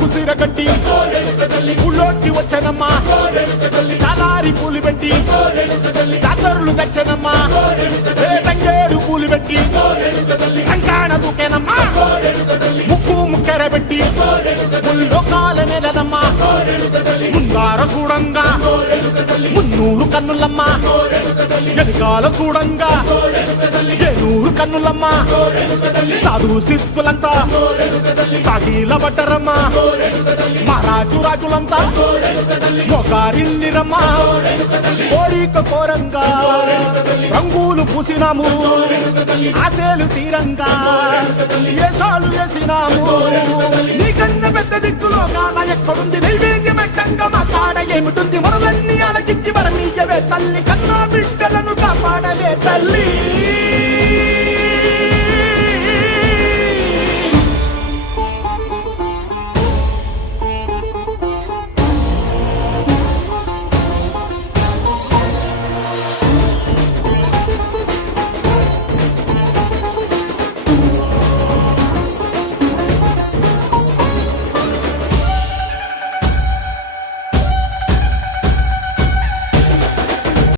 రంగు సిరగట్టి ఊళ్ళోకి వచ్చనమ్మా చాలారి పూలు పెట్టి జాతరులు తెచ్చనమ్మా తంగేడు పూలు పెట్టి కంకాణ దూకేనమ్మా ముక్కు ముక్కెర పెట్టి లోకాల నెలనమ్మా ముందార చూడంగా మున్నూరు కన్నులమ్మా ఎనకాల చూడంగా ఏనూరు కన్నులమ్మా సాధు సిద్ధులంతా సాగిల బట్టరమ్మా మహారాజు రాజులంతా మొగారిల్లిరమ్మా కోరిక కోరంగా రంగులు పూసినాము ఆశలు తీరంగా వేషాలు వేసినాము నీకన్నా పెద్ద దిక్కులో కాన ఎక్కడుంది నైవేద్యం ఎట్టంగా మా కాడ ఏమిటుంది మొరలన్నీ అలగించి మరణీయవే తల్లి కన్నా బిడ్డలను కాపాడవే తల్లి